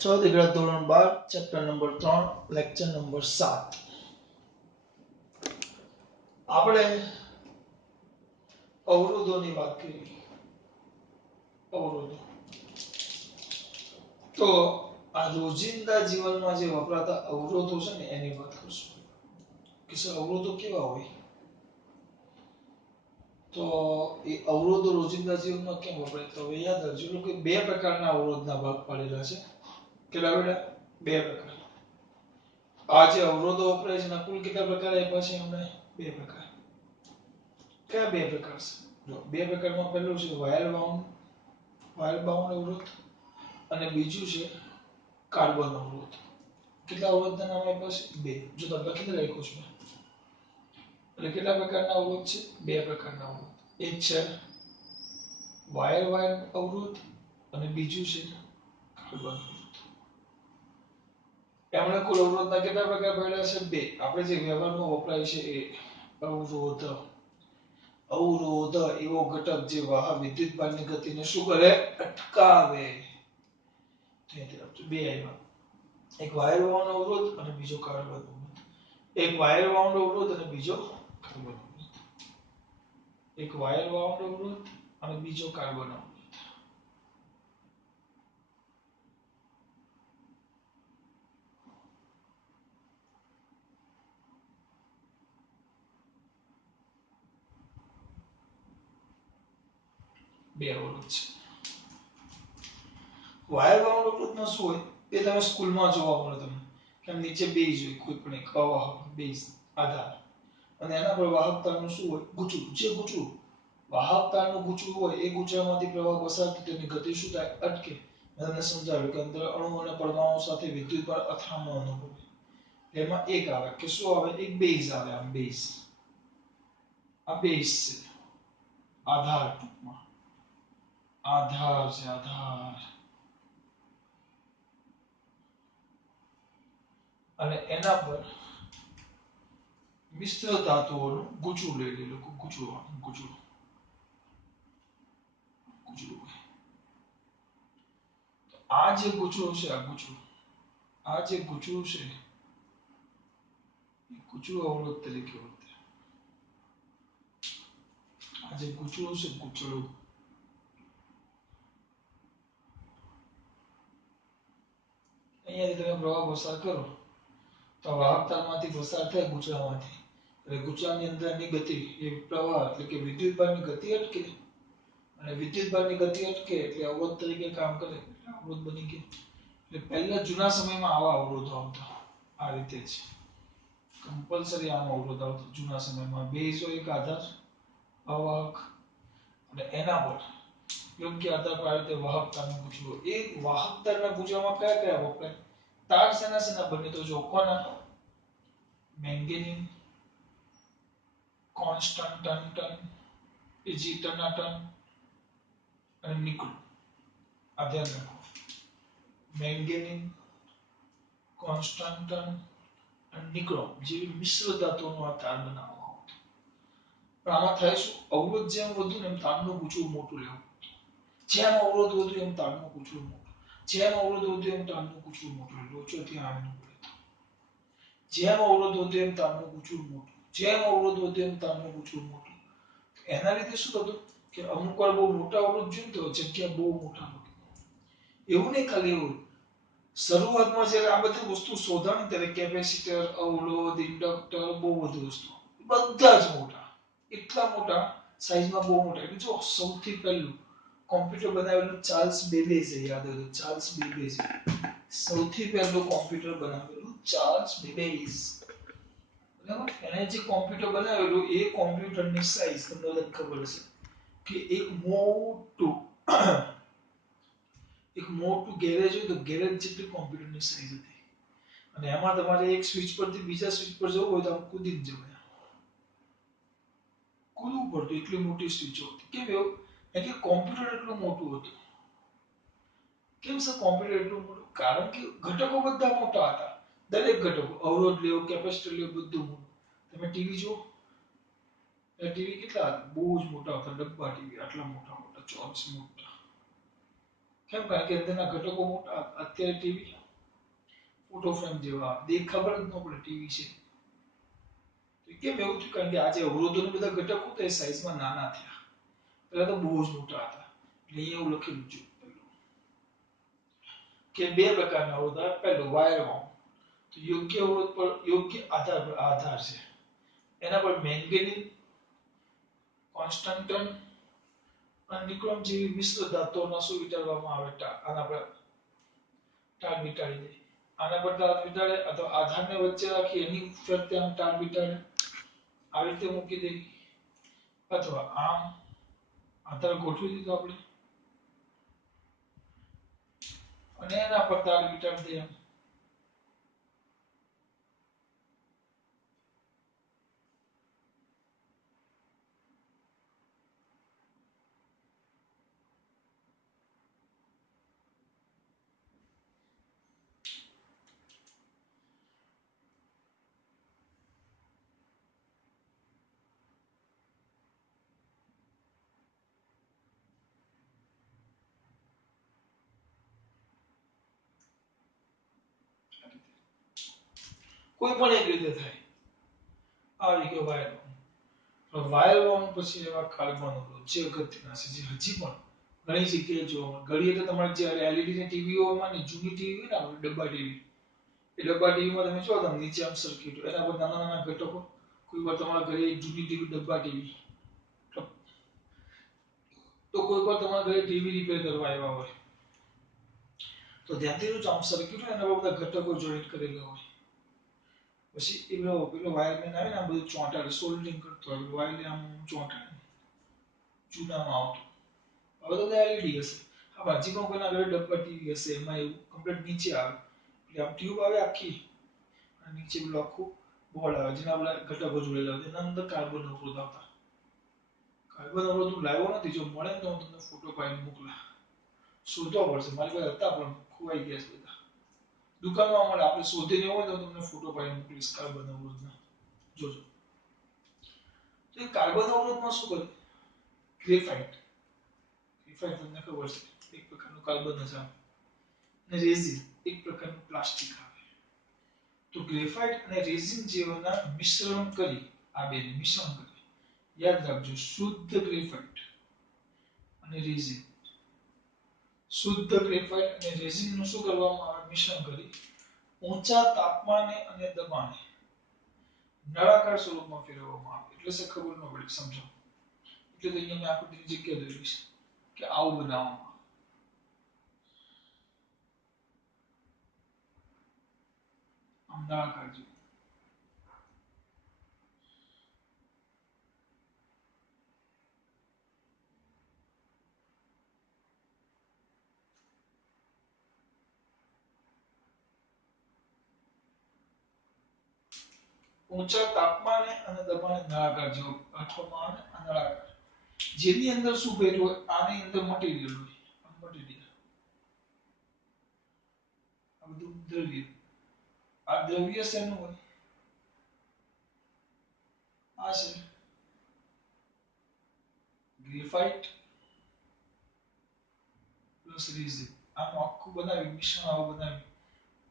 દીકરા ધોરણ 12 chapter number 3 lecture number 7 આપણે અવરોધોની વાત કરી. અવરોધો તો આ રોજિંદા જીવનમાં જે વપરાતા અવરોધો છે ને એની વાત કરશું કે સર અવરોધો કેવા હોય. તો એ અવરોધો રોજિંદા જીવનમાં કેમ વપરાય તો હવે યાદ રાખજો લોકો બે પ્રકારના અવરોધના ભાગ પાડેલા છે. કેટલા બેટા? બે પ્રકાર. આ જે અવરોધો વપરાય છે એના કુલ કેટલા પ્રકાર આપ્યા છે એમને? બે પ્રકાર. કયા બે પ્રકાર છે? જો બે પ્રકારમાં પહેલું છે વાયર બાઉન્ડ અવરોધ અને બીજું છે કાર્બન અવરોધ. કેટલા અવરોધના નામ આપ્યા છે? બે. જો તમે લખીને રાખ્યું છે એટલે કેટલા પ્રકારના અવરોધ છે? બે પ્રકારના અવરોધ. એક છે વાયર અવરોધ અને બીજું છે કાર્બન અવરોધ. એમણે કુલ અવરોધના કેટલા પ્રકાર પડ્યા છે? બે. આપણે જે વ્યવહારમાં વપરાય છે એ અવરોધ એવો ઘટક જે વિદ્યુતભારની ગતિને શું કરે? અટકાવે. બે આવ્યા. એક વાયર બાઉન્ડ અવરોધ અને બીજો કાર્બન અવરોધ. એક વાયર બાઉન્ડ અવરોધ અને બીજો કાર્બન અવરોધ. એક વાયર બાઉન્ડ અવરોધ અને બીજો કાર્બન અવરોધ. બે અવરોધ છે. વાયર બાઉન્ડ અવરોધમાં શું હોય એ તમે સ્કૂલમાં જોવા મળે તમને કે નીચે બેઝ હોય, કોઈ પણ એક અવાહક બેઝ આધાર અને એના પર વાહકતાનું શું હોય? ગૂંચળું. જે ગૂંચળું વાહકતાનું ગૂંચળું હોય એ ગૂંચળામાંથી પ્રવાહ પસાર થાય તેની ગતિ શું થાય? અટકે. મેં તમને સમજાવ્યું કે અંદર અણુ અને પરમાણુ સાથે વિદ્યુતભાર અથડામણ અનુભવે. એમાં એક આવે કે શું આવે? એક બેઝ આવે. આમ બેઝ. આ બેઝ છે. આધાર ટૂંકમાં. આધાર છે. આધાર. અને એના પર મિશ્ર ધાતુઓનું ગૂંચળું લઈ લે લોકો. ગૂંચળું આ જે ગૂંચળું છે આ જે ગૂંચળું છે એ ગૂંચળું અવરોધ તરીકે વર્તે. આ જે ગૂંચળું છે ગૂંચળું અહીંયાથી તમે પ્રવાહ પસાર કરો તો વાહકતામાંથી પસાર થાય ગૂંચળામાંથી એટલે ગૂંચળાની અંદરની ગતિ એ પ્રવાહ એટલે કે વિદ્યુતભારની ગતિ અટકે અને વિદ્યુતભારની ગતિ અટકે એટલે અવરોધ તરીકે કામ કરે એટલે અવરોધ બની ગયો. એટલે પહેલા જૂના સમયમાં આવા અવરોધો આવતા. આ રીતે જ કમ્પલસરી આમ અવરોધ આવતો જૂના સમયમાં. બેઝ હોય એક આધાર અવાહક અને એના પર યોગ્ય આધાર પર આ રીતે વાહકતાનું ગૂંચળું. એ વાહકતાના ગૂંચળામાં કયા કયા વપરાય? તાર શેના બને તો જો કોના? મેંગેનીન, કોન્સ્ટન્ટન, ટનાટન અને નિકલ. આ ધ્યાન રાખો. મેંગેનીન, કોન્સ્ટન્ટન અને નિક્રોમ જેવી મિશ્ર ધાતુઓનો આ તાર બનાવવામાં આવતો. પણ આમાં થાય શું? અવરોધ જેમ વધુ ને એમ તારનું ગૂંચળું મોટું લેવું. જેમ અવરોધ વધુ એમ તારનું ગૂંચળું મોટું. જેમ અવરોધ વધુ એમ તારનું ગૂંચળું મોટું. લોચો ત્યાં આવીને પડે. જેમ અવરોધ વધુ એમ તારનું ગૂંચળું મોટું. જેમ અવરોધ વધુ એમ તારનું ગૂંચળું મોટું. એના લીધે શું થતું કે અમુક વાર બહુ મોટા અવરોધ જોઈએ તો જગ્યા બહુ મોટા મૂકી. એવું નહીં ખાલી એવું. શરૂઆતમાં જ્યારે આ બધી વસ્તુ શોધાણી ત્યારે કેપેસિટર, અવરોધ, ઇન્ડક્ટર બહુ બધી વસ્તુ બધા જ મોટા. એટલા મોટા સાઈઝમાં બહુ મોટા. એટલે જો સૌથી પહેલું કોમ્પ્યુટર બનાવેલું ચાર્લ્સ બેબેજ યાદ હોય તો ચાર્લ્સ બેબેજ. સૌથી પહેલું કોમ્પ્યુટર બનાવેલું ચાર્લ્સ બેબેજ. બરાબર? એને જે કોમ્પ્યુટર બનાવેલું એ કોમ્પ્યુટરની સાઈઝ તમને ખબર હશે કે એક મોટું ગેરેજ હોય તો ગેરેજ જેટલી કોમ્પ્યુટરની સાઈઝ હતી. અને એમાં તમારે એક સ્વિચ પરથી બીજા સ્વિચ પર જવું હોય તો આમ કૂદીને જવાય. કૂદવું પડતું એટલી મોટી સ્વિચો હતી. કેમ એવું? કે કોમ્પ્યુટર એટલું મોટું હતું. કેમ સર કોમ્પ્યુટર એટલું મોટું? કારણ કે ઘટકો બધા મોટા હતા. દરેક ઘટકો અવરોધ લ્યો, કેપેસિટર લ્યો, બધું મોટું. તમે ટીવી જુઓ ટીવી કેટલા બહુ જ મોટા હતા. ડબ્બા ટીવી આટલા મોટા ચોરસ મોટા. કેમ? કારણ કે અંદરના ઘટકો મોટા. અત્યારે ટીવી ફોટો ફ્રેમ જેવા દેખ ખબર જ ન પડે ટીવી છે. તો કેમ એવું થયું? કારણ કે આજે અવરોધોના બધા ઘટકો તો એ સાઈઝમાં નાના થયા. પહેલા તો બહુ જ મોટા હતા. એટલે અહીંયા એવું લખેલું છે કે બે પ્રકારના અવરોધ. પહેલો વાયર વાઉન્ડ, તો યોગ્ય અવરોધ પર યોગ્ય આધાર છે. એના પર મેંગેનીઝ, કોન્સ્ટન્ટન અને નિક્રોમ જેવી મિશ્ર ધાતુઓના શું વિચારવામાં આવે? આના પર ટાળ વિટાળી દે. આના પર ટાળ વિટાળે અથવા આધારને વચ્ચે રાખી એની ફરતે આમ ટાળ વિટાળે, આવી રીતે મૂકી દે, અથવા આમ આધાર ગોઠવી દીધો આપણે અને એના પર ટાળ વિટાળી દે. કોઈ પણ એક રીતે થાય. આવી ગયો વાયર વાઉન્ડ. વાયર વાઉન્ડ પછી એવા કાર્બન અવરોધ જે અગત્યના છે, જે હજી પણ ઘણી જગ્યાએ જોવા મળે. ઘણી એટલે તમારે જ્યારે એલઈડી ની ટીવીઓમાં ને જૂની ટીવી હોય ને આપણે ડબ્બા ટીવી, એ ડબ્બા ટીવીમાં તમે જો તમે નીચે આમ સર્કિટ એના પર નાના નાના ઘટકો. કોઈ વાર તમારા ઘરે જૂની ટીવી ડબ્બા ટીવી, તો કોઈ વાર તમારા ઘરે ટીવી રિપેર કરવા આવ્યા હોય તો ધ્યાનથી જો આમ સર્કિટ હોય એના પર બધા ઘટકો જોઈન્ટ કરેલા હોય. પછી પેલો વાયરમેન આવે ને આ બધું ચોંટાડે સોલ્ડરિંગ કરતો હોય, વાયરને આમ ચોંટાડે જૂનામાં આવતું. હવે તો એલઈડી હશે. હા, હજી પણ કોઈના ઘરે ડબ્બા ટીવી હશે એમાં એવું કમ્પ્લીટ નીચે આવે એટલે આમ ટ્યુબ આવે આખી અને નીચે પેલું આખું બોર્ડ આવે જેના આપણે ઘટકો જોડેલા હોય એના અંદર કાર્બન અવરોધ આવતા. કાર્બન અવરોધ હું લાવ્યો નથી, જો મળે તો હું તમને ફોટો પાડીને મોકલા. શોધવા પડશે, મારી પાસે હતા પણ ખોવાઈ ગયા છે બધા. દુકાનમાં મળે, આપણે શોધીને હોય તો તમને ફોટો પાડીને મોકલીશ કાર્બન અવરોધના. જોજો. તો એ કાર્બન અવરોધમાં શું કરે? ગ્રેફાઇટ. ગ્રેફાઇટ તમને ખબર છે એક પ્રકારનું કાર્બન જ આવે. અને રેઝિન એક પ્રકારનું પ્લાસ્ટિક આવે. તો ગ્રેફાઇટ અને રેઝિન જેવાના મિશ્રણ કરી, આ બેને મિશ્રણ કરી, યાદ રાખજો શુદ્ધ ગ્રેફાઇટ અને રેઝિન, શુદ્ધ ગ્રેફાઇટ અને રેઝિનનું શું કરવામાં આવે? મિશ્રણ કરી ઊંચા તાપમાને અને દબાણે નળાકાર સ્વરૂપમાં ફેરવવામાં આવે. એટલે સે ખબર ન પડી, સમજો. એટલે તો અહીંયા મેં આકૃતિની જગ્યા દોરી છે કે આવું બનાવવામાં આમ નળાકાર જેવું. ઊંચા તાપમાને અને દબાણે નળાકાર જેવું ગોઠવવામાં આવે. આ નળાકાર જેની અંદર શું ભર્યું હોય? આની અંદર મટીરીયલ હોય. આ મટીરીયલ, આ બધું દ્રવ્ય. આ દ્રવ્ય શેનું હોય? આ છે ગ્રેફાઇટ પ્લસ રેઝિન. આનું આખું બનાવી મિશ્રણ આવું બનાવી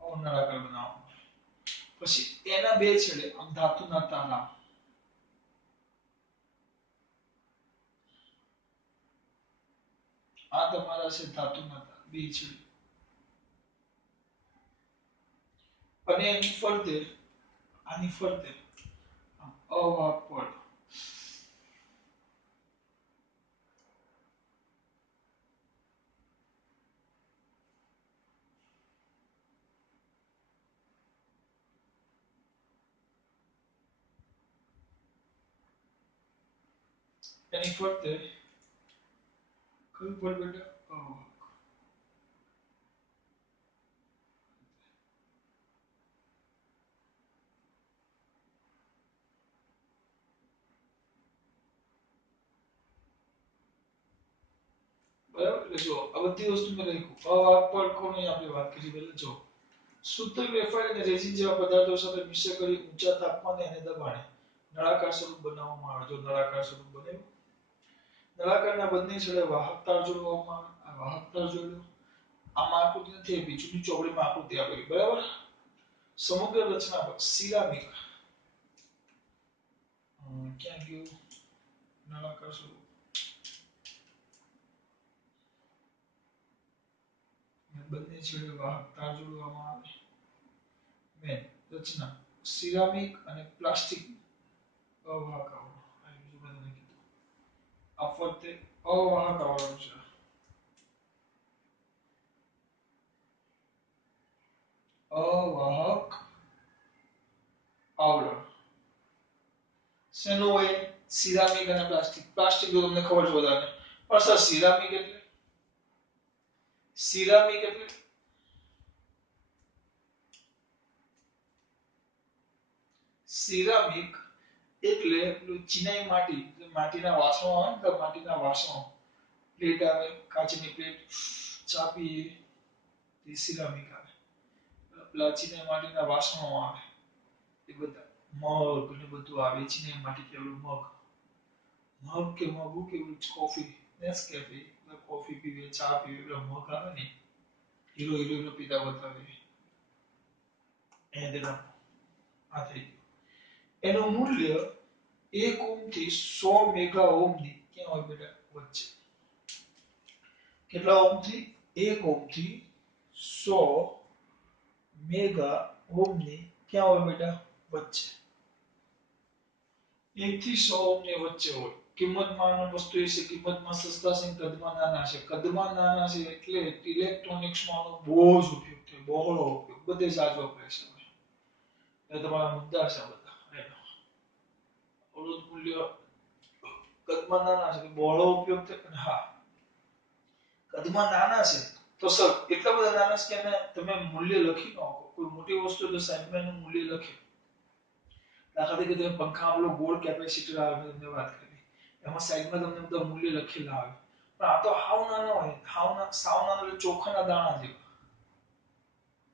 આવો નળાકાર બનાવવામાં. પછી એના બે છેડે આમ ધાતુના તારા, આ તમારા છે ધાતુના તાર બે છેડે, અને એની ફરતે આની ફરતે અવાહક પડ. એની ફરતે કયું પડ બેટા? અવાહક. બરાબર. એટલે જો આ બધી વસ્તુ મેં લખ્યું. અવાહક પડ કોની આપણે વાત કરી પહેલા જો શુદ્ધ ગ્રેફાઇટ અને રેઝિન જેવા પદાર્થો સાથે મિશ્ર કરી ઊંચા તાપમાને અને દબાણે નળાકાર સ્વરૂપ બનાવવામાં આવે. જો નળાકાર સ્વરૂપ બને, નળાકારના બંને છેડે વાહક તાર જોડવામાં આવે. આ વાહક તાર જોડ્યો આમાં આકૃતિ નથી આપી, જૂની ચોપડીમાં આકૃતિ આપેલી, બરાબર. સમગ્ર રચના પર સિરામિક ક્યાં ગયું નળાકાર સ્વરૂપ બંને છેડે વાહક તાર જોડવામાં આવે. મેન રચના સિરામિક અને પ્લાસ્ટિક અવાહક આવરણ. આ બીજું બધું નહીં કીધું. આ ફરતે અવાહક આવરણ છે. અવાહક આવરણ શેનું હોય? સિરામિક અને પ્લાસ્ટિક. પ્લાસ્ટિક તો તમને ખબર છે બધાને, પણ સર સિરામિક એટલે સિરામિક એટલે પેલું ચિનાઈ માટી, માટીના વાસણો આવે ને, તો માટીના વાસણો, પ્લેટ આવે, કાચની પ્લેટ, ચાપી, એ સિરામિક આવે. પેલા ચિનાઈ માટીના વાસણો આવે, એ બધા મગ ને બધું આવે, ચિનાઈ માટી કેવડું મગ, મગ કે મગું કેવું કોફી, નેસ્કેફે, કોફી પીવે, ચા પીવે, પેલા મગ આવે ને, હીરો હીરો પીતા બતાવે, એને તેના આ થઈ ગયું. એનું મૂલ્ય 1 ઓમ થી 100 મેગા ઓમ ની ક્યાં હોય બેટા? વચ્ચે. કેટલા ઓમ થી? 1 ઓમ થી 100 મેગા ઓમ ની ક્યાં હોય બેટા? વચ્ચે. 1 થી 100 ઓમ ની વચ્ચે હોય. કિંમતમાં વસ્તુ એ છે, કિંમતમાં સસ્તા છે, કદમાં નાના છે. કદમાં નાના છે એટલે ઇલેક્ટ્રોનિક્સમાં બહુ જ ઉપયોગ થાય, બહોળો ઉપયોગ, બધે જાજો વપરાય છે. એ તમારા મુદ્દા છે બધા. અવરોધ મૂલ્ય કદમાં નાના છે, બહોળો ઉપયોગ થાય. હા, કદમાં નાના છે તો સર એટલા બધા નાના છે કે તમે મૂલ્ય લખી ન શકો. કોઈ મોટી વસ્તુ તો સાઈડમાં એનું મૂલ્ય લખે. દાખલા તરીકે તમે પંખામાં પેલો ગોળ કેપેસિટર આવે, તમને વાત કરી, એમાં સાઈડમાં તમને બધા મૂલ્ય લખેલા આવે. પણ આ તો હાવ નાનો હોય, સાવ નાનો એટલે ચોખાના દાણા જેવા.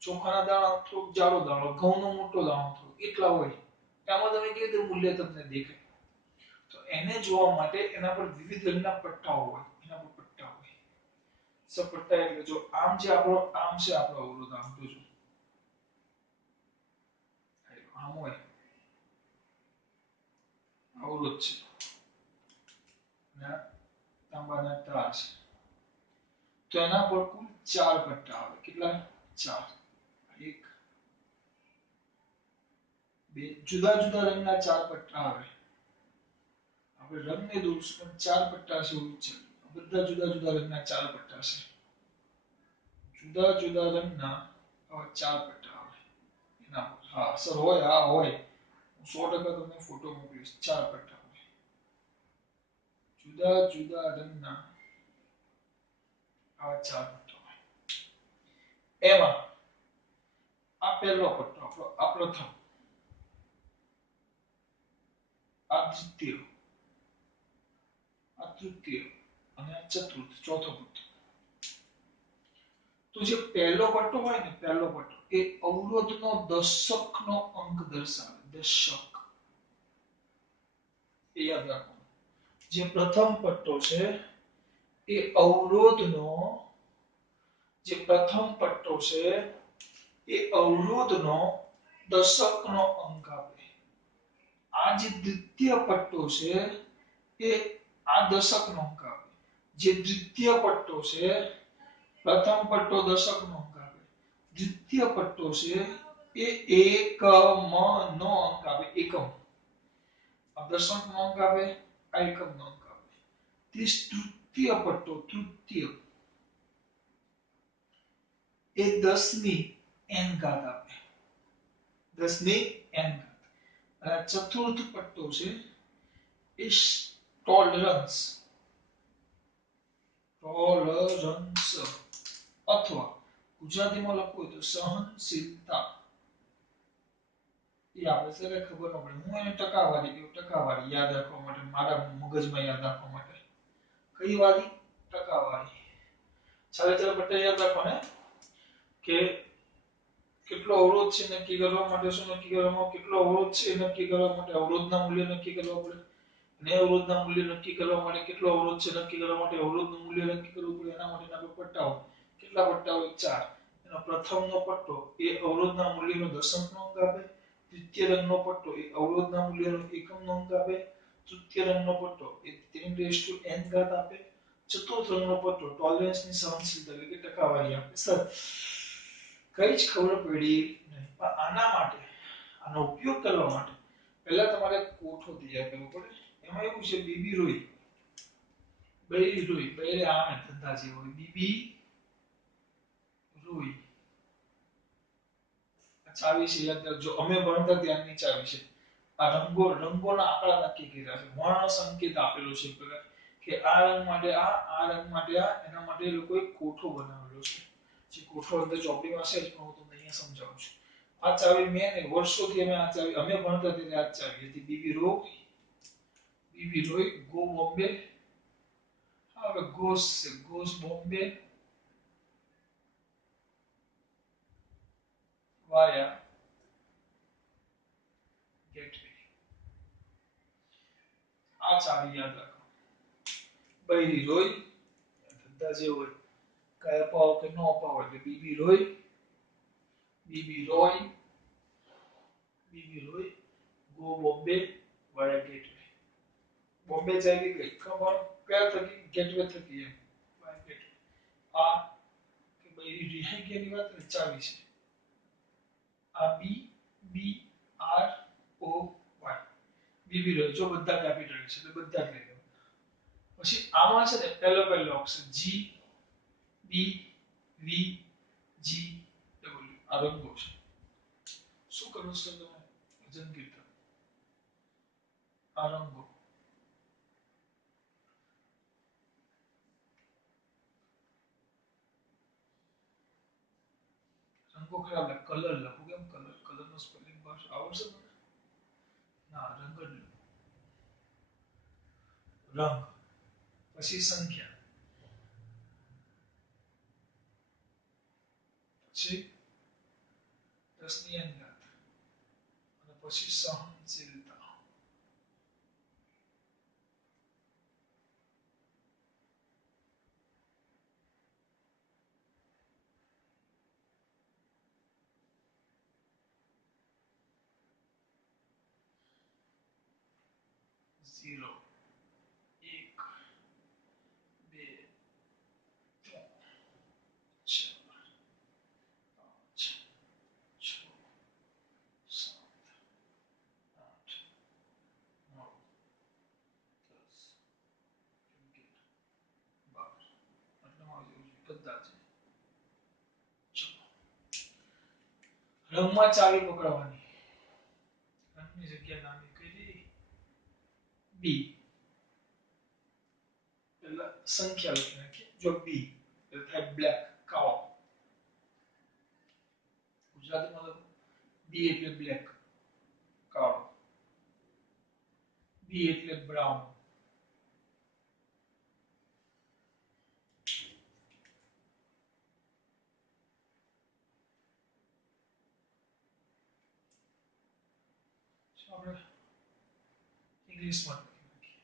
ચોખાના દાણા થોડુંક જાડો દાણો, ઘઉંનો મોટો દાણો થોડો, એટલા હોય. એમાં તમે કેવી રીતે મૂલ્ય તમને દેખાય? તો એને જોવા માટે એના પર વિવિધ રંગના પટ્ટાઓ હોય, એના પર પટ્ટા હોય. સપટ્ટા એટલે જો આમ છે આપણો અવરોધ, આમ તો જો આમ હોય અવરોધ છે, ને તાંબાના તાર છે. તો એના પર કુલ 4 પટ્ટા આવે. કેટલા? 4. એક, બે, જુદા જુદા રંગના 4 પટ્ટા આવે. આપણે રંગને દોરશું પણ 4 પટ્ટા છે એવું છે. બધા જુદા જુદા રંગના 4 પટ્ટા છે. જુદા જુદા રંગના 4 પટ્ટા આવે. એના પર હા સર હોય, હા હોય. 100% તમને ફોટો મોકલીશ. 4 પટ્ટા હોય. જુદા જુદા રંગના આ 4 પટ્ટા હોય. એમાં આ પહેલો પટ્ટો આપણો, આ પ્રથમ, આ દ્વિતીય, આ તૃતીય અને આ ચતુર્થ, ચોથો પટ્ટો. તો જે પહેલો પટ્ટો હોય ને, પહેલો પટ્ટો એ અવરોધનો દશકનો અંક દર્શાવે. દશક એ યાદ રાખવાનું. જે પ્રથમ પટ્ટો છે એ અવરોધનો, જે પ્રથમ પટ્ટો છે એ અવરોધનો દશકનો અંક આપે. આ જે દ્વિતીય પટ્ટો છે એ આ દશકનો અંક આપે. જે દ્વિતીય પટ્ટો છે, પ્રથમ પટ્ટો દશકનો અંક આપે, દ્વિતીય પટ્ટો છે એ એકમનો અંક આપે. એકમ, આ દશકનો અંક આપે, આ એકમનો અંક આપે. તૃતીય પટ્ટો, તૃતીય એ 10 ની n ઘાત આપે. 10 ની n ઘાત. અને ચતુર્થ પટ્ટો છે એ ટોલરન્સ, ટોલરન્સ અથવા ગુજરાતીમાં લખવું હોય તો સહનશીલતા. એ આપણે સરે ખબર ન પડે. હું એને ટકાવારી કહું, ટકાવારી યાદ રાખવા માટે, મારા મગજમાં યાદ રાખવા માટે. કઈ વારી? ટકાવારી. ચાલે પટ્ટા યાદ રાખવાને કે કેટલો અવરોધ છે નક્કી કરવા માટે શું નક્કી કરવામાં? કેટલો અવરોધ છે નક્કી કરવા માટે અવરોધના મૂલ્ય નક્કી કરવા પડે. ને અવરોધના મૂલ્ય નક્કી કરવા માટે કેટલો અવરોધ છે નક્કી કરવા માટે અવરોધનું મૂલ્ય નક્કી કરવું પડે. એના માટેના પટ્ટાઓ. કેટલા પટ્ટા હોય 4 એનો પ્રથમનો પટ્ટો એ અવરોધના મૂલ્યનો દશમનો અંક આપે દ્વિતીય રંગનો પટ્ટો એ અવરોધના મૂલ્યનો એકમનો અંક આપે તૃતીય રંગનો પટ્ટો એ 10n ઘાત આપે ચતુર્થ રંગનો પટ્ટો ટોલરન્સની સહનશીલતા એટલે કે ટકાવારી આપે સર કઈ જ ખબર પડી નહીં પણ આના માટે આનો ઉપયોગ કરવા માટે પહેલા તમારે કોઠો તૈયાર કરવો પડે એમાં એવું છે બીબી રોઈ બૈરી રોઈ બૈરે આમે ધંધા જેવો બીબી રોઈ ચાવી છે યાદ રાખજો અમે ભણતા ત્યારની ચાવી છે આ રંગોના આંકડા નક્કી કર્યા છે વર્ણ સંકેત આપેલો છે પ્રકાર કે આ રંગ માટે આ રંગ માટે આ એના માટે લોકોએ કોઠો બનાવેલો છે જે કોઠો અંદર ચોપડીમાં છે પણ હું તમને અહીંયા સમજાવું છું આ ચાવી મેં ને વર્ષોથી આ ચાવી અમે ભણતા ત્યારે આ ચાવી હતી બીબી રોય ગો બોમ્બે હવે ગોસ બોમ્બે વાયા ગેટવે આ ચાવી યાદ રાખો બૈરી રોય ધંધા જે હોય કયા અપાવો કે ન અપાવો એટલે BB Roy go Bombay via gateway Bombay ચાલી ગઈ ખબર કયા થકી ગેટવે થકી એમ વાયા ગેટવે આ કે બૈરી રિહાઈ ગયાની વાત ચાવી છે આ B R O Y B B Roy જો બધા કેપિટલ છે એટલે બધા જ લઈ લો પછી આમાં છે ને પહેલો ઓપ્શન જી બી વી જી ડબલ્યુ આ રંગો છે શું કરો છો તમે વજન કીર્તન આ રંગો ખરાબ લાગે કલર લખું કેમ કલર નો સ્પેલિંગ ભાષા આવડશે મને ના રંગ રંગ પછી સંખ્યા પછી 10 ની n ઘાત અને પછી સહનશીલતા ઝીરો એક બે ત્રણ ચાર પાંચ છ સાત આઠ નવ 10 11 12 આટલામાં આવી જવું જોઈએ બધા છે ચલો રંગમાં ચાવી પકડવાની રંગની જગ્યા નામની કરી બી એટલે સંખ્યા લખી નાખીએ જો બી એટલે થાય બ્લેક કાળો ગુજરાતીમાં લખો બી એટલે બ્લેક કાળો બી એટલે બ્રાઉન આપણે ઇંગ્લિશમાં લખી નાખીએ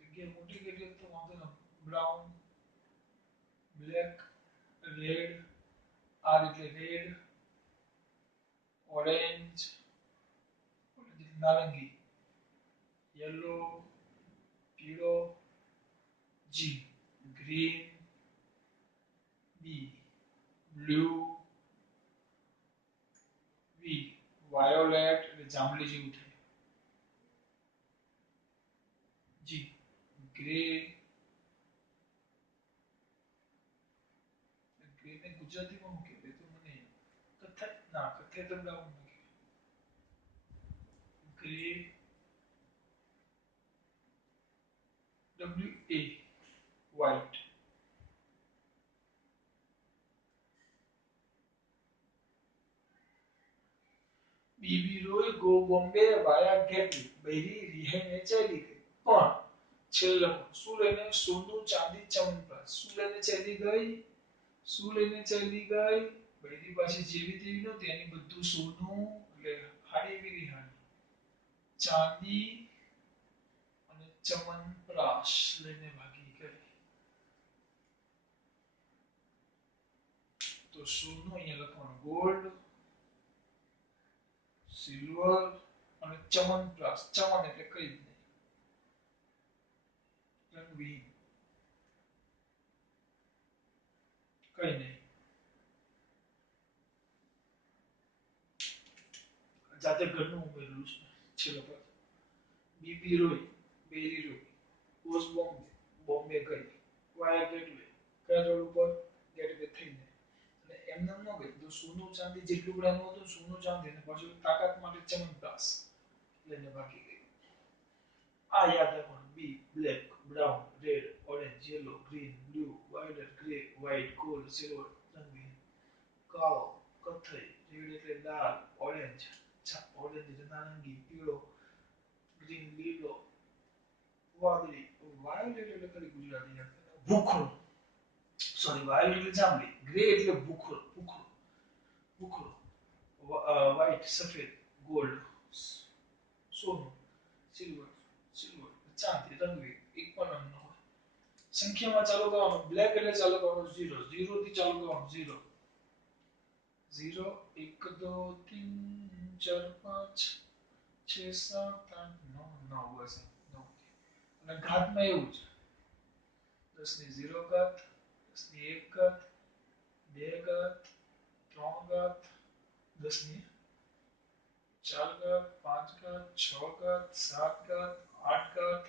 જગ્યા મોટી કરી તો વાંધો ન બ્રાઉન બ્લેક રેડ આર એટલે રેડ ઓરેન્જ નારંગી યલો પીળો જી ગ્રીન બી બ્લુ વી વાયોલેટ એટલે જાંબલી જેવું થાય જી ગ્રે ગ્રે ને ગુજરાતીમાં હું કહેવાય તો મને કથ્થાઈ ના કથ્થાઈ તો બ્રાઉન માં કહેવાય ગ્રે ડબલ્યુ એ white BB Roy go Bombay via gateway બૈરી રિહાઈને ચાલી ગઈ પણ છેલ્લે શું લઈને સોનું ચાંદી ચમનપ્રાસ શું લઈને ચાલી ગઈ શું લઈને ચાલી ગઈ બૈરી પાસે જેવી તેવી નહોતી એની બધું સોનું એટલે હાડી એવી રિહાણી ચાંદી અને ચમનપ્રાસ લઈને ભાગી ગઈ તો સોનું અહીંયા લખવાનું ગોલ્ડ, સિલ્વર અને ચમનપ્રાસ. ચમન એટલે કઈ જ નહીં, રંગવિહીન, કઈ નહીં. જાતે ઘરનું ઉમેરેલું છે છેલ્લો પદ. બીબી રોય, બેરી રોય, ઓસ બોમ્બે, બોમ્બે ગઈ, વાયા ગેટવે, કયા રોડ ઉપર ગેટવે થઈને. અને એમને ન ગઈ તો સોનું ચાંદી જેટલું ગ્રામનું હતું સોનું ચાંદી અને પાછું તાકાત માટે ચમનપ્રાસ લઈને ભાગી ગઈ. આ યાદ રાખવાનું. B black, brown, red, orange, yellow, green, blue, violet, grey, white, gold, silver, રંગીન. કાળો, કથ્થઈ, રેડ એટલે લાલ, ઓરેન્જ, ઓરેન્જ એટલે નારંગી, પીળો, ગ્રીન લીલો, વાદળી, વાયોલેટ એટલે ખાલી ગુજરાતી યાદ રાખો. ભૂખરો, સોરી વાયોલેટ એટલે જાંબલી, ગ્રે એટલે ભૂખરો, ભૂખરો, ભૂખરો, વ્હાઇટ સફેદ, ગોલ્ડ સોનું, સિલ્વર, સિલ્વર ચાંદી, રંગીન. એક પણ રંગ ન હોય. સંખ્યામાં ચાલુ કરવાનું. બ્લેક એટલે ચાલુ કરવાનું 0, 0 થી ચાલુ કરવાનું 0, 0 1 2 3 4 5 6 7 8 9 9 બસ 9. અને ઘાતમાં એવું છે 10 ની 0 ઘાત, 10 ની 1 ઘાત, 2 ઘાત, 3 ઘાત, 10 ની 4 ઘાત, 5 ઘાત, 6 ઘાત, 7 ઘાત, 8 ઘાત,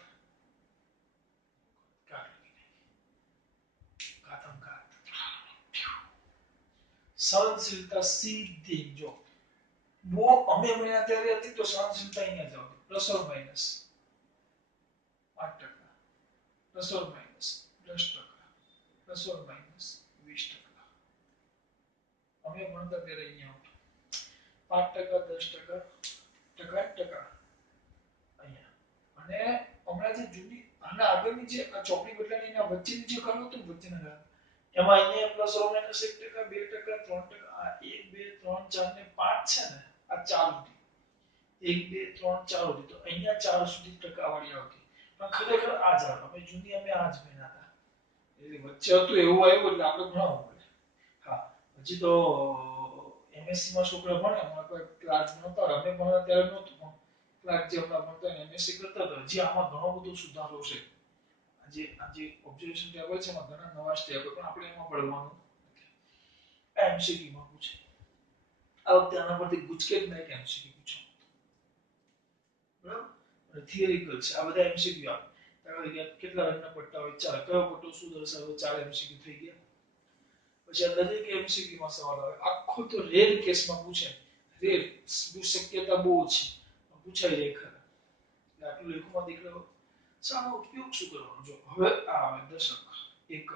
ઘાતમ ઘાત. સહનશીલતા સીધી જો બહુ અમે ભણ્યા ત્યારે હતી તો સહનશીલતા અહીંયા જાવ plus or minus 8%, plus or minus 10%, plus or minus 20%. અમે ભણતા ત્યારે અહીંયા આવતું 5%, 10%, ટકા અહીંયા. અને હમણાં જે જૂની આના આગળની જે આ ચોકડી બદલાની એના વચ્ચેની જે ખરું હતું વચ્ચેના ઘર એમાં અહીંયા પ્લસ ઓર માઇનસ 1%, 2%, 3%, આ 1 2 3 4 ને 5 છે ને આ 4 હતી. 1 2 3 4 હતી તો અહીંયા 4 સુધી ટકાવારી આવતી. પણ ખરેખર આ જ અમે જૂની અમે આ જ ભણ્યા હતા. એટલે વચ્ચે હતું એવું આવ્યું એટલે આપણે ભણાવવું પડે. હા હજી તો એમએસસી માં છોકરા ભણે એમાં કોઈ ક્લાસ નહોતા અમે ભણ્યા ત્યારે નહોતું પણ ક્લાસ જે હમણાં ભણતા એમએસસી કરતા હતા હજી આમાં ઘણો બધો સુધારો છે. આજે ઓબ્ઝર્વેશન ટેબલ છે એમાં ઘણા નવા સ્ટેપ પણ આપણે એમાં ભણવાનું એમસીક્યુ માં પૂછે. આ વખતે આના પરથી ગુજકેટમાં એક એમસીક્યુ પૂછો. બરાબર થિયરિકલ છે આ બધા એમસીક્યુ આવે. દાખલા તરીકે કેટલા રંગના પટ્ટા હોય 4 કયો પટ્ટો શું દર્શાવે 4 એમસીક્યુ થઈ ગયા. પછી આ દરેક એમસીક્યુ માં સવાલ આવે આખો તો રેર કેસમાં પૂછે. રેર શક્યતા બહુ ઓછી પૂછાઈ જાય ખરા. આટલું લેખમાં દીકરાઓ શાનો ઉપયોગ શું કરવાનો જો હવે આ આવે દશક એક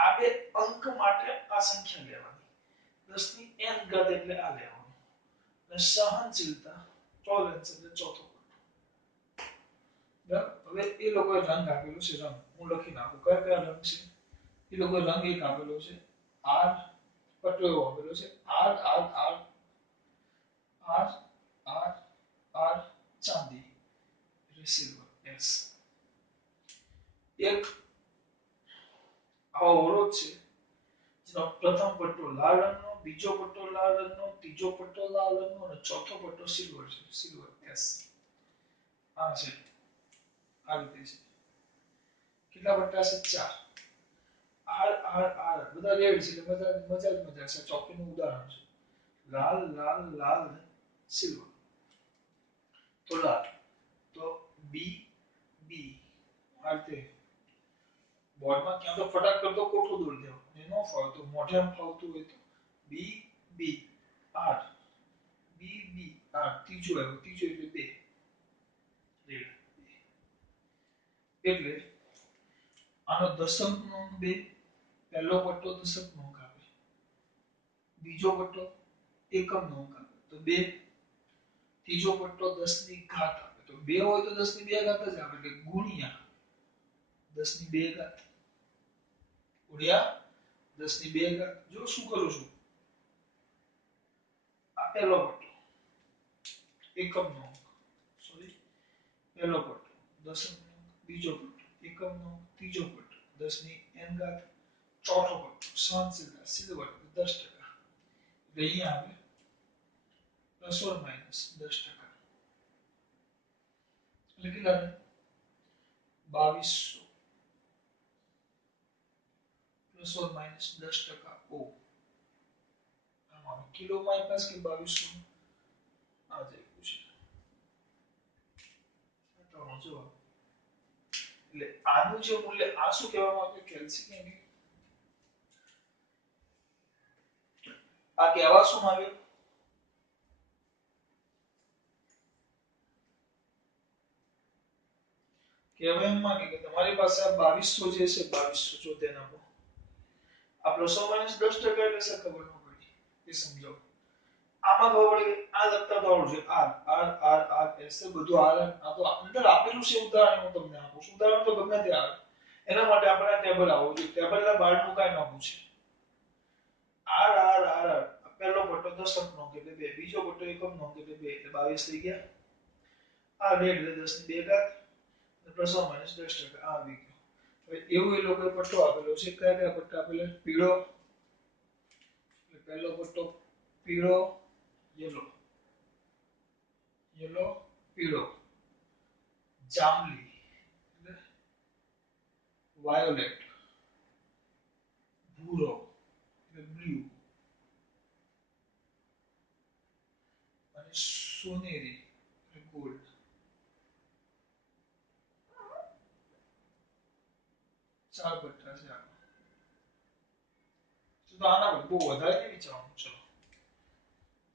આ બે અંક માટે આ સંખ્યા લેવાની 10 ની n ઘાત એટલે આ લેવાનું અને સહનશીલતા ટોલરન્સ એટલે ચોથો પટ્ટો. હવે એ લોકોએ રંગ આપેલો છે રંગ હું લખી નાખું કયા કયા રંગ છે. એ લોકોએ રંગ એક આપેલો છે આર પટ્ટો એવો આપેલો છે R R R R R R ચાંદી સિલ્વર એસ. એક આવો અવરોધ છે જેનો પ્રથમ પટ્ટો લાલ રંગનો બીજો પટ્ટો લાલ રંગનો ત્રીજો પટ્ટો લાલ રંગનો અને ચોથો પટ્ટો સિલ્વર છે સિલ્વર એસ. આ છે આ રીતે છે કેટલા પટ્ટા છે 4 આર આર આર બધા રેડ છે એટલે મજા જ મજા છે ચોકીનું ઉદાહરણ છે લાલ લાલ લાલ સિલ્વર. તો લાલ તો બી બી આ રીતે બોર્ડમાં ક્યાં તો ફટાક કરતો કોઠો દોરી દેવો એ નો ફાવતું મોઢામાં ફાવતું હોય તો બી B R B B R ત્રીજો આવ્યો ત્રીજો એટલે 2 રેડ એટલે આનો દશક નો અંક 2 પહેલો પટ્ટો દશક નો અંક આપે બીજો પટ્ટો એકમ નો અંક આપે તો 2 ત્રીજો પટ્ટો 10 ની ઘાત આપે તો 2 હોય તો 10 ની 2 ઘાત જ આવે એટલે ગુણ્યા 10 ની 2 ઘાત ગુણ્યા 10 ની 2 ઘાત. જો શું કરું છું આ પહેલો પટ્ટો એકમ નો અંક સોરી પહેલો પટ્ટો દશક નો અંક બીજો પટ્ટો એકમ નો અંક ત્રીજો પટ્ટો 10 ની n ઘાત ચોથો પટ્ટો સહનશીલતા સિલ્વર 10%. એટલે અહીંયા આવે પ્લસ ઓર માઇનસ 10%. એટલે કેટલા 2200 પ્લસ ઓર માઇનસ 10% ઓ આમાં કિલોમાં આપ્યા કે 2200 આ જાય પૂછે તો જવાબ એટલે આનું જે મૂલ્ય આ શું કહેવામાં આવે કેલ્શિયમ આ કહેવા શું આવ્યું કહેવામાં કે તમારી પાસે આ 2200 જે છે 2200 જો તેને આપો આ પ્લસ ઓર માઇનસ 10% એટલે સર ખબર ન પડી એ સમજો આમાં ખબર પડી આ લખતા તો આવડું છે R R R R S બધું આર આ તો અંદર આપેલું છે ઉદાહરણ હું તમને આપું છું ઉદાહરણ તો ગમે તે આવે એના માટે આપણે ટેબલ આવવું જોઈએ ટેબલના બારનું કાઈ ન પૂછે આર આર આર આર પહેલો પટ્ટો 10 અંકનો એટલે 2 બીજો પટ્ટો એકમ નો એટલે 2 એટલે 22 થઈ ગયા આ રેડ એટલે 10 ની 2 ઘાત પ્લસ ઓર માઇનસ 10% આ આવી ગયો હવે એવું એ લોકોએ પટ્ટો આપેલો છે કયા કયા પટ્ટા આપેલા પીળો એટલે પહેલો પટ્ટો પીળો યલો યલો પીળો જાંબલી એટલે વાયોલેટ ભૂરો એટલે બ્લુ અને સોનેરી એટલે ગોલ્ડ ચાર પટ્ટા છે આ તો આના બહુ વધારે નહીં વિચારવાનું ચલો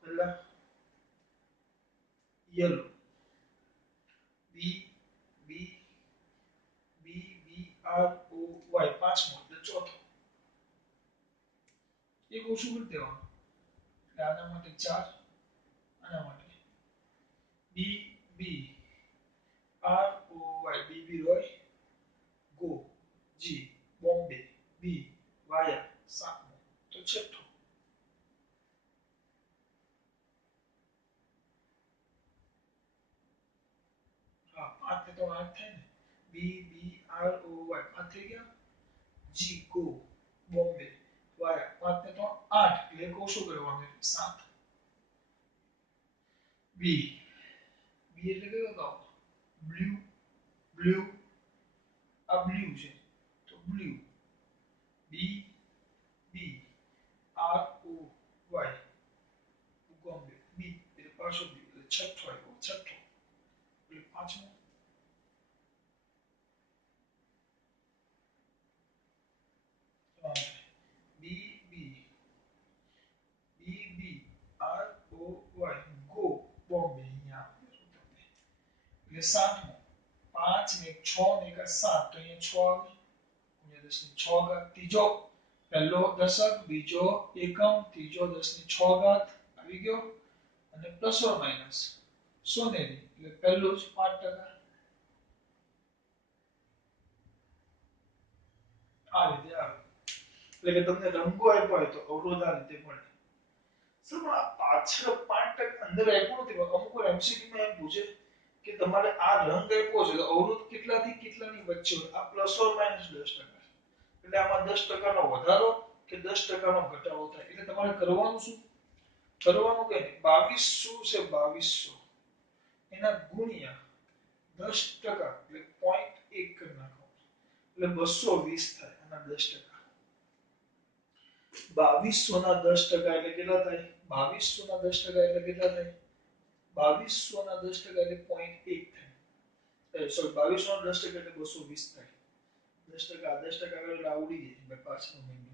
પહેલા યલો બી B B B R O Y પાંચમો એટલે ચોથો એક ઓછું કરી દેવાનું એટલે આના માટે 4 આના માટે B B R O Y B B Roy go G Bombay B via સાતમો તો છઠ્ઠો હા પાંચ ને તો 8 થાય ને બી બી આર ઓ વાય પાંચ થઈ ગયા જી ગો બોમ્બે વાયા પાંચ ને તો 8 એટલે કો શું કરવાનું એટલે 7 બી બી એટલે કયો હતો બ્લુ બ્લુ આ બ્લુ છે તો blue B B R O Y Bombay B એટલે પાછો બી એટલે છઠ્ઠો આવ્યો છઠ્ઠો એટલે પાંચમો B B B B R O Y go Bombay અહીંયા એટલે સાતમો પાંચ ને 6 ને 7 તો અહીંયા 6 આવી ગુણ્યા 10 ની 6 ઘાત ત્રીજો પહેલો દશક બીજો એકમ ત્રીજો 10 ની 6 ઘાત આવી ગયો અને પ્લસ ઓર માઇનસ સોનેરી એટલે પહેલું જ 5% આ રીતે આવે એટલે કે તમને રંગો આપ્યો હોય તો અવરોધ આ રીતે મળે સર આ પાછળ 5% અંદર આપ્યું નથી અમુક વાર એમસીક્યુ માં એમ પૂછે કે તમારે આ રંગ આપ્યો છે તો અવરોધ કેટલાથી કેટલાની વચ્ચે હોય આ પ્લસ ઓર માઇનસ 10% એટલે આમાં 10% નો વધારો કે 10% નો ઘટાડો થાય એટલે તમારે કરવાનું શું કરવાનું કે 2200 છે 2200 એના ગુણ્યા 10% એટલે 0.1 કરી નાખો એટલે 220 થાય આના 10% 2200 ના 10% એટલે કેટલા થાય 2200 ના 10% એટલે કેટલા થાય 2200 ના 10% એટલે 0.1 થાય સોરી 2200 ના 10% એટલે 220 થાય 10% 10% આગળ આવડી જાય પાછળ મહિનો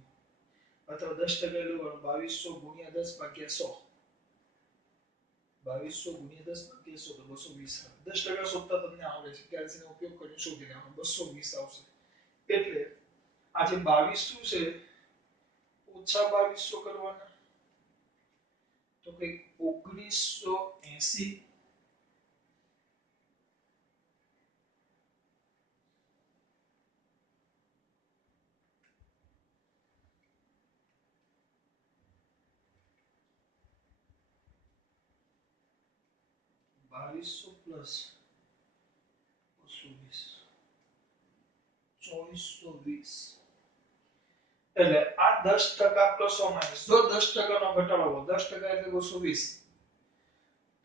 અથવા 10% લેવાનું 2200 ગુણ્યા 10 ભાગ્યા 100 2200 ગુણ્યા 10 ભાગ્યા 100 તો 220 આવે 10% શોધતા તમને આવડે છે કેલ્સીનો ઉપયોગ કરીને શોધી લેવાનું 220 આવશે એટલે આ જે 2200 છે ઓછા 2200 કરવાના તો કે 1980 2200 પ્લસ 220 2420 એટલે આ 10% પ્લસ ઓર માઇનસ જો 10% નો ઘટાડો હોય 10% એટલે 220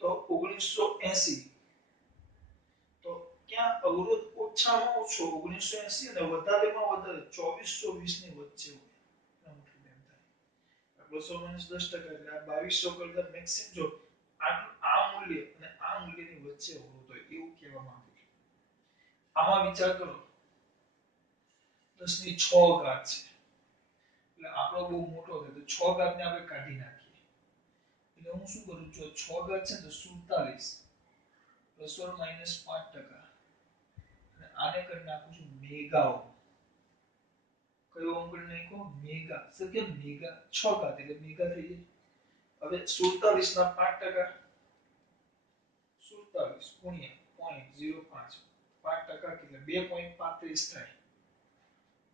તો 1980 તો ક્યાં અવરોધ ઓછામાં ઓછો 1980 અને વધારેમાં વધારે 2420 ની વચ્ચે હોય મતલબ એમ થાય પ્લસ ઓર માઇનસ 10% એટલે આ 2200 કરતા મેક્સિમમ જો આ મૂલ્ય અને આ મૂલ્યની વચ્ચે અવરોધ હોય એવું કહેવામાં આવે છે આમાં વિચાર કરો 10 ની 6 ઘાત છે એટલે આંકડો બહુ મોટો છે તો 6 ઘાતને આપણે કાઢી નાખીએ એટલે હું શું કરું જો 6 ઘાત છે તો 47 પ્લસ ઓર માઇનસ 5% અને આને કરી નાખું છું મેગા ઓહ્મ કયો ઓહ્મ કરી નાખ્યો મેગા સર કે મેગા 6 ઘાત એટલે મેગા થઈ જાય હવે 47 ના 5% 47 ગુણ્યા 0.05 5% એટલે 2.35 થાય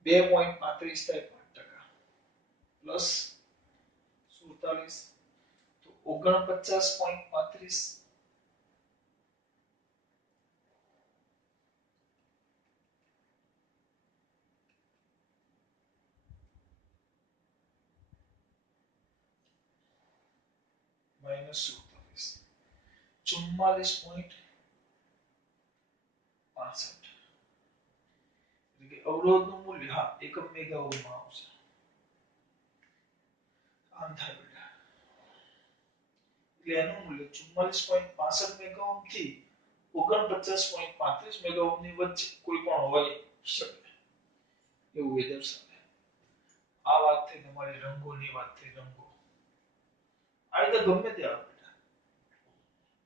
2.35 થાય 5% પ્લસ 47 તો 49.35 માઈનસ 47 44.65 એટલે કે અવરોધનું મૂલ્ય હા એકમ મેગા ઓહ્મમાં આવશે આમ થાય બેટા એટલે એનું મૂલ્ય 44.65 મેગા ઓહ્મ થી 49.35 મેગા ઓહ્મની વચ્ચે કોઈ પણ હોય શકે એવું એ દર્શાવે આ વાત થઈ તમારી રંગોની વાત થઈ રંગો આ રીતે ગમે તે આવે બેટા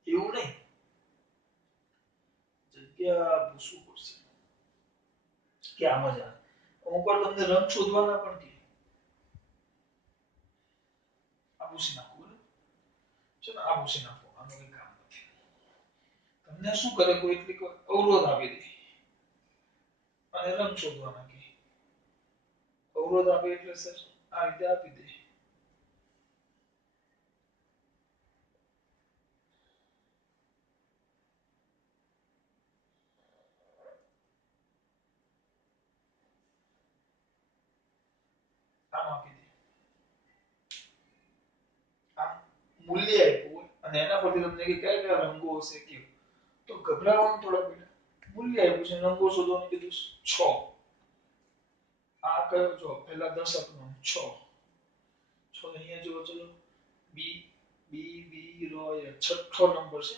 એવું નહીં જગ્યા પૂછવું પડશે કે આ મજા અમુક વાર તમને રંગ શોધવાના પણ કે આ પૂછી નાખો બરાબર ચલો આ પૂછી નાખો આનું કઈ કામ નથી તમને શું કરે કોઈ એટલી અવરોધ આપી દે અને રંગ શોધવાના કે અવરોધ આપે એટલે સર આ રીતે આપી દે આમ આપી દે આમ મૂલ્ય આપ્યું હોય અને એના પરથી તમને કે કયા કયા રંગો હશે કેવું તો ગભરાવાનું થોડા બેટા મૂલ્ય આપ્યું છે રંગો શોધવાનું કીધું 6 આ કયો જો પહેલા દશકનો 6 6 અહીંયા જો ચલો બી બી બી રોય છઠ્ઠો નંબર છે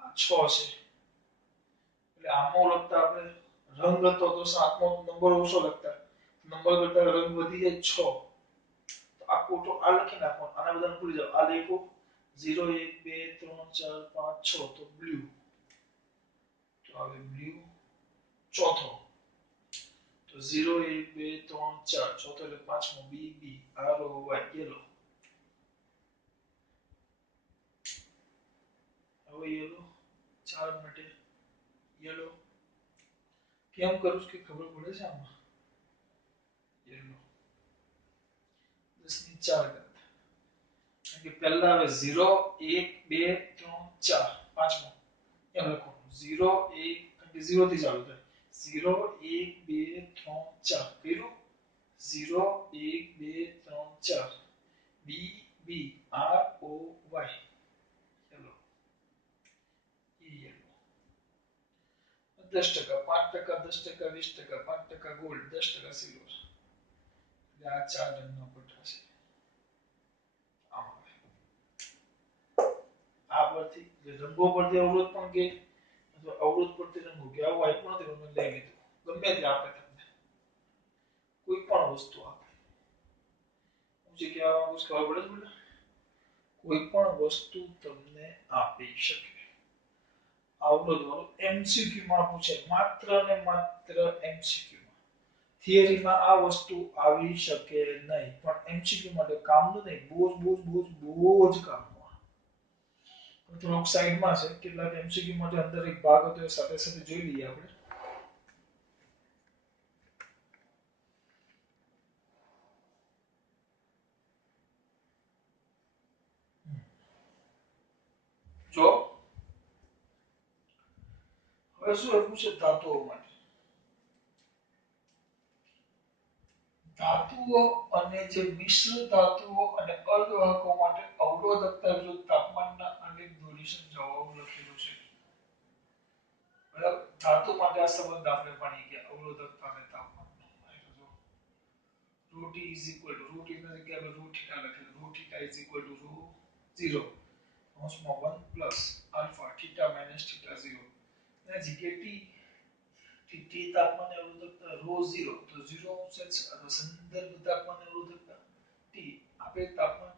આ 6 છે એટલે આમાં લખતા આપણે રંગ હતો તો સાતમો નંબર ઓછો લખતા નંબર કરતા રંગ વધી જાય 6 તો આ કોટો આ લખી નાખો આના બધાને ભૂલી જાઓ આ લખો 0 1 2 3 4 5 6 તો બ્લુ તો હવે બ્લુ ચોથો તો 0 1 2 3 4 ચોથો એટલે પાંચમો B B R O Y yellow હવે યેલો 4 માટે યેલો કેમ કરું છું કે ખબર પડે છે આમાં યેલો 10 ની 4 ઘાત કે પહેલા હવે 0 1 2 3 4 પાંચમો એમ લખવાનું 0 1 કે 0 થી ચાલુ થાય 0 1 2 3 4 કર્યું 0 1 2 3 4 B B R O Y yellow એ યેલો 10% 5% 10% 20% 5% ગોલ્ડ 10% સિલ્વર આ ચાર રંગનો પટ્ટા છે આ પરથી જે રંગો પરથી અવરોધ પણ કે અથવા અવરોધ પરથી રંગો કે આવું આપ્યું નથી પણ મેં લઈ લીધું ગમે તે આપે તમને કોઈ પણ વસ્તુ આપે હું જે કહેવા માંગુ છું ખબર પડે છે કોઈ પણ વસ્તુ તમને આપી શકે અવરોધ વાળું એમસીક્યુ માં પૂછે માત્ર ને માત્ર એમસીક્યુ માં થિયરીમાં આ વસ્તુ આવી શકે નહીં પણ એમસીક્યુ માટે કામનું નહીં બહુ જ કામનું થોડુંક સાઈડમાં છે કેટલાક એમસીક્યુ માટે અંદર એક ભાગ હતો એ સાથે સાથે જોઈ લઈએ આપણે જો હવે શું એવું છે ધાતુઓ માટે ધાતુઓ અને જે મિશ્ર ધાતુઓ અને અર્ધવાહકો માટે અવરોધકતા વિરુદ્ધ તાપમાનના આલેખ દોરી સમજાવવા લખેલું છે. બરાબર, ધાતુ માટે આ સંબંધ આપણે ભણી ગયા અવરોધકતા અને તાપમાનનો. rho T is equal to rho T ના જગ્યાએ rho theta લખેલું. rho theta is equal to rho 0 કૌંસમાં 1 plus alpha theta minus theta 0 ના જગ્યાએ T તાપમાન અવરોધકતા rho 0 તો 0 સેલ્સિયસ સંદર્ભ તાપમાન અવરોધકતા T આપેલ તાપમાન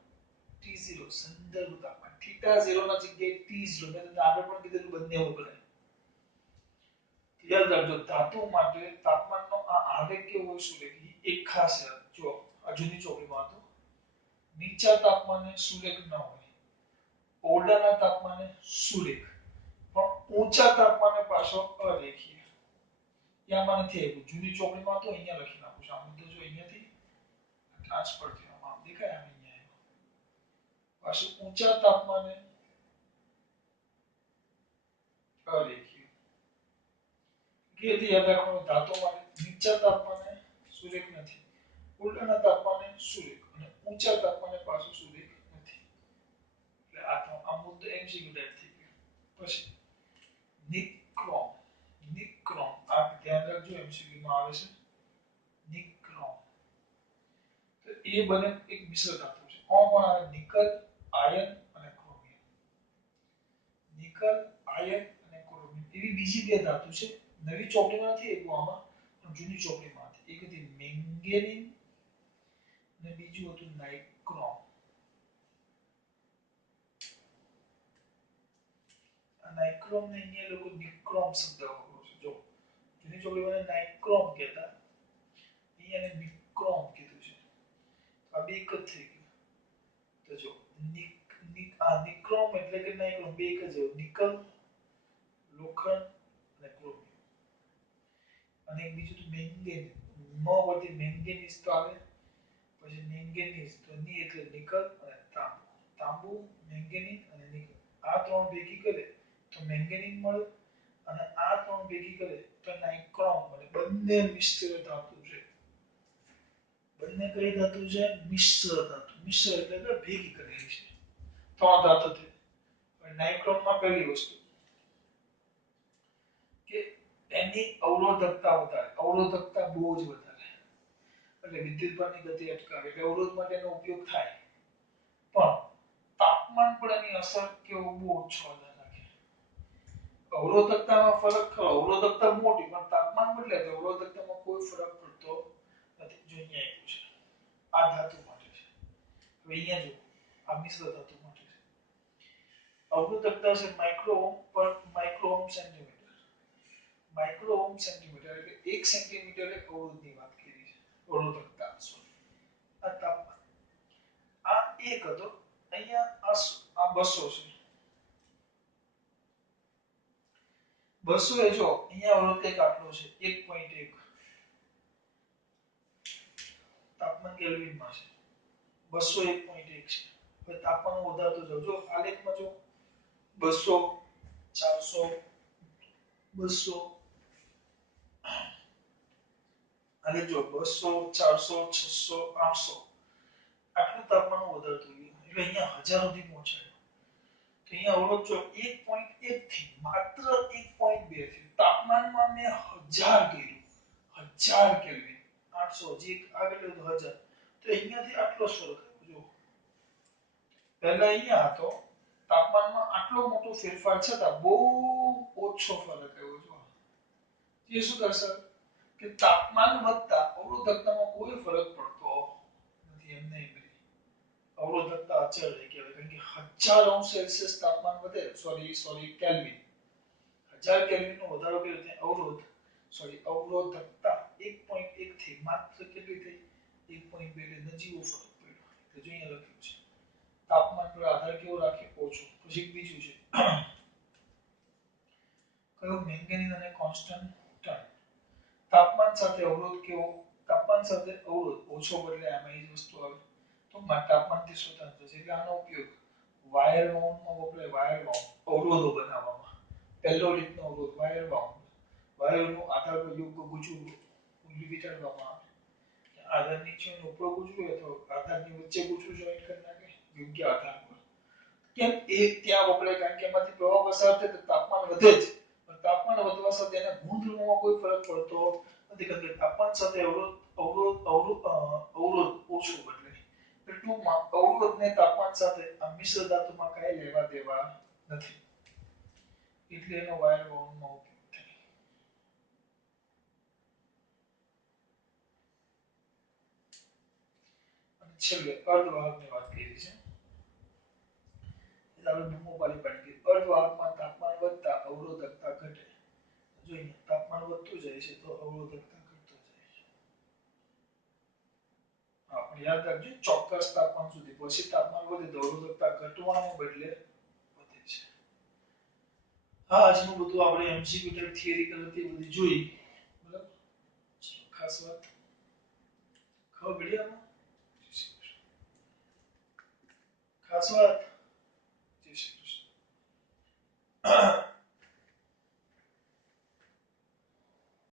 T0 સંદર્ભ તાપમાન થીટા 0 ના જગ્યાએ T0 મેં તમને આગળ પણ કીધેલું બંને વપરાય. યાદ રાખજો ધાતુ માટે તાપમાનનો આ આલેખ કેવો હોય સુલેખ એક ખાસ યાદ જો આ જૂની ચોપડીમાં હતો નીચા તાપમાને સુલેખ ન હોય ઓરડાના તાપમાને સુલેખ પણ ઊંચા તાપમાને પાછો અરેખીય. ત્યાં મને નથી આવ્યું જૂની ચોપડીમાં તો અહીંયા લખી નાખું છું. આ મુદ્દો જો અહીંયાથી ટ્રાન્સફર થયો આમ દેખાય આમ અહીંયા આવ્યો પાછું ઊંચા તાપમાને અરેખીય. કે યાદ રાખવાનું ધાતુ માટે નીચા તાપમાને સુરેખ નથી ઓરડાના તાપમાને સુરેખ અને ઊંચા તાપમાને પાછું સુરેખ નથી. એટલે આ મુદ્દો એમસીક્યુ ટાઈપ થઈ ગયો. પછી નિક્રોમ નિક્રોમ આ ધ્યાન રાખજો એમસીક્યુ માં આવે છે નિક્રોમ. તો એ બને એક મિશ્ર ધાતુ છે. કોણ આવે નિકલ આયર્ન અને ક્રોમિયમ. નિકલ આયર્ન અને ક્રોમિયમ એવી બીજી બે ધાતુ છે નવી ચોપડીમાં નથી એવું આમાં પણ જૂની ચોપડીમાં હતી. એક હતી મેંગેનીન અને બીજું હતું નાઇક્રોમ. આ નાઇક્રોમ ને અહીંયા લોકો નિક્રોમ શબ્દ વાપરો છે. જો જૂની ચોપડીમાં નાઇક્રોમ કહેતા અહીંયા એને નિક્રોમ કીધું છે. આ બે એક જ થઈ ગયું. તો જો નિક્રોમ એટલે કે નાઇક્રોમ બે એક જ નિકલ લોખંડ અને ક્રોમિયમ. અને બીજું તો મેંગેનીઝ મ પરથી મેંગેનીઝ તો આવે પછી મેંગેનીઝ તો ની એટલે નિકલ અને તાંબુ. તાંબુ મેંગેનીઝ અને નિકલ આ ત્રણ ભેગી કરે તો મેંગેનીઝ મળે અને આ ત્રણ ભેગી કરે તો નાઇક્રોમ મળે. બંને મિશ્ર ધાતુ છે. બંને કઈ ધાતુ છે મિશ્ર ધાતુ. મિશ્ર એટલે કે ભેગી કરેલી છે ત્રણ ધાતુ થી. નાઇક્રોમમાં પહેલી વસ્તુ કે એની અવરોધકતા વધારે અવરોધકતા બહુ જ વધારે એટલે વિદ્યુત પરની ગતિ અટકાવે એટલે અવરોધ માટેનો ઉપયોગ થાય પણ તાપમાન પર એની અસર કેવો બહુ ઓછો આધાર રાખે. અવરોધકતામાં ફરક ખરો અવરોધકતા મોટી પણ તાપમાન બદલે તો અવરોધકતામાં કોઈ ફરક પડતો નથી. જો અહીંયા આપ્યું છે આ ધાતુ માટે છે. હવે અહીંયા જો આ મિશ્ર ધાતુ માટે છે. અવરોધકતા છે માઇક્રો ઓહ્મ પર micro ohm centimetre. Micro ohm centimetre એટલે 1 સેન્ટીમીટરે અવરોધની વાત કરી છે. અવરોધકતા સોરી આ તાપમાન આ 1 હતો અહીંયા આ 200 છે. 200 એ જો અહીંયા અવરોધ કઈક આટલો છે 1.1 તાપમાન કેલ્વિનમાં છે 200 1.1 છે. હવે તાપમાન વધારતો જાવ જો આલેખમાં જો 200 400 200 અને જો 200 400 600 800 આટલું તાપમાન વધારતું ગયું એટલે અહીંયા 1000 સુધી પહોંચાડ્યું. તો અહીંયા અવરોધ જો 1.1 થી માત્ર 1.2 થી તાપમાનમાં મેં 1000 કર્યું 1000 કેલ્વિન 800 જે આગળ તો 1000 તો અહીંયાથી આટલો ફરક જો પહેલા અહીંયા હતો તાપમાનમાં આટલો મોટો ફેરફાર છતાં બહુ ઓછો ફરક આવ્યો જો. એ શું દર્શાવે કે તાપમાન વધતા અવરોધકતામાં કોઈ ફરક પડતો નથી. એમ નહીં અવરોધકતા અચળ રહે કહેવાય કારણ કે 1000 અંશ સેલ્સિયસ તાપમાન વધે સોરી કેલ્વિન 1000 કેલ્વિન નો વધારો કર્યો ત્યાં અવરોધકતા 1.1 થી માત્ર કેટલી થઈ 1.2 એટલે નજીવો ફરક પડ્યો. એટલે જો અહીંયા લખ્યું છે તાપમાન પર આધાર કેવો રાખે ઓછો. પછી બીજું છે કયો મેંગેનીઝ અને કોન્સ્ટન્ટ ટન. તાપમાન સાથે અવરોધ કેવો તાપમાન સાથે અવરોધ ઓછો બદલે આમાં એ જ વસ્તુ આવે તો તાપમાનથી સ્વતંત્ર છે. એટલે આનો ઉપયોગ વાયર વાઉન્ડમાં વપરાય. વાયર વાઉન્ડ અવરોધો બનાવવામાં પહેલો રીતનો અવરોધ વાયર વાઉન્ડ વાયરનો આધાર પર યોગ્ય ગૂંચવું વીંટાળવામાં આવે. આધાર નીચે અને ઉપર ગૂંચવું હોય તો આધારની વચ્ચે ગૂંચવું જોઈન્ટ કરી નાખે યોગ્ય આધાર પર. કેમ એ ત્યાં વપરાય કારણ કે એમાંથી પ્રવાહ પસાર થાય તો તાપમાન વધે જ. પણ તાપમાન વધવા સાથે એના ગુણધર્મોમાં કોઈ ફરક પડતો નથી કારણ કે તાપમાન સાથે અવરોધ ઓછો બદલે. ટૂંકમાં અવરોધ ને તાપમાન સાથે આ મિશ્ર ધાતુમાં કઈ લેવા દેવા નથી. એટલે એનો વાયર બાઉન્ડમાં ઉપયોગ થાય. અને છેલ્લે અર્ધવાહકની વાત કરી છે. આપણે બૂમો પાડી કે અર્ધવાહકમાં તાપમાન વધતા અવરોધકતા ઘટે. જોઈએ તાપમાન વધતું જાય છે તો અવરોધકતા ઘટતો જાય છે. હા પણ યાદ રાખજો ચોક્કસ તાપમાન સુધી પછી તાપમાન વધે તો અવરોધકતા ઘટવાને બદલે વધે છે. હા આજનું બધું આપણે એમસીક્યુ ટાઈપ થિયરિકલ હતી બધી જોઈ. બરાબર ખાસ વાત ખબર પડી આમાં ખાસ વાત જય શ્રી